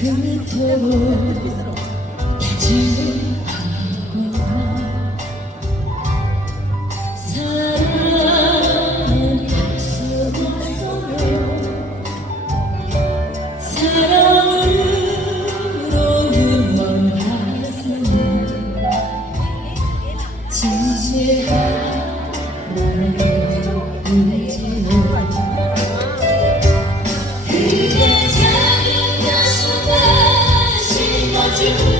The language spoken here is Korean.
그토록 다짐하거나 사랑은 약속했어요 사랑으로 눈먼 가슴은 진실한 나 그